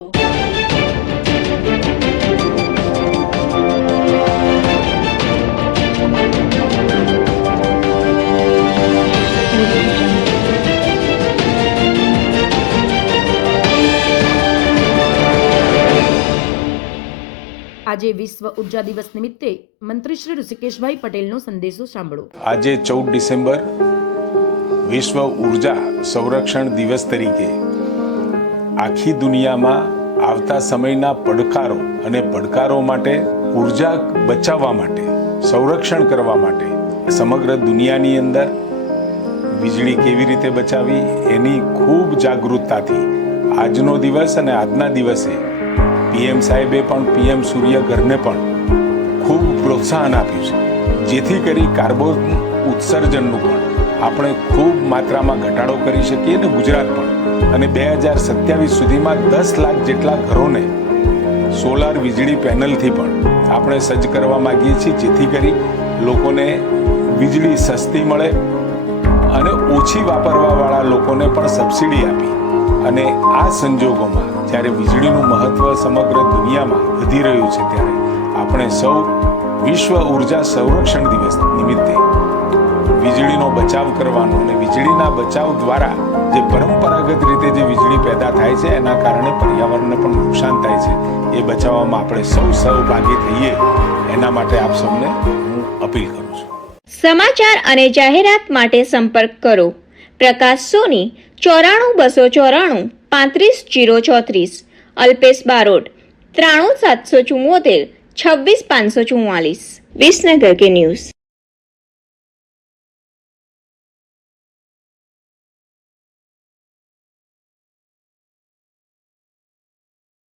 આજે વિશ્વ ઉર્જા દિવસ નિમિત્તે મંત્રી શ્રી ઋષિકેશભાઈ પટેલનો સંદેશો સાંભળો। આજે 14 ડિસેમ્બર વિશ્વ ઉર્જા સંરક્ષણ દિવસ તરીકે આખી દુનિયામાં આવતા સમયના પડકારો અને પડકારો માટે ઉર્જા બચાવવા માટે સંરક્ષણ કરવા માટે સમગ્ર દુનિયાની અંદર વીજળી કેવી રીતે બચાવવી એની ખૂબ જાગૃતતાથી આજનો દિવસ અને આજના દિવસે પીએમ સાહેબે પણ પીએમ સૂર્યઘરને પણ ખૂબ પ્રોત્સાહન આપ્યું છે, જેથી કરી કાર્બન ઉત્સર્જનનું પણ આપણે ખૂબ માત્રામાં ઘટાડો કરી શકીએ અને ગુજરાત પણ અને 2027 સુધીમાં 10 લાખ જેટલા ઘરોને સોલાર વીજળી પેનલથી પણ આપણે સજ્જ કરવા માંગીએ છીએ, જેથી કરી લોકોને વીજળી સસ્તી મળે અને ઓછી વાપરવાવાળા લોકોને પણ સબસિડી આપી અને આ સંજોગોમાં જ્યારે વીજળીનું મહત્વ સમગ્ર દુનિયામાં વધી રહ્યું છે ત્યારે આપણે સૌ વિશ્વ ઉર્જા સંરક્ષણ દિવસ નિમિત્તે વીજળીનો બચાવ કરવાનો અને વીજળીના બચાવ દ્વારા જે પરંપરાગત રીતે જે વીજળી પેદા થાય છે એના કારણે પર્યાવરણને પણ નુકસાન થાય છે એ બચાવવામાં આપણે સૌ સહભાગી થઈએ એના માટે આપ સૌને હું અપીલ કરું છું। સમાચાર અને જાહેરાત માટે સંપર્ક કરો પ્રકાશ સોની 94 294 35 034, અલ્પેશ બારોટ 93 774 26 544। વિસનગર કે ન્યૂઝ।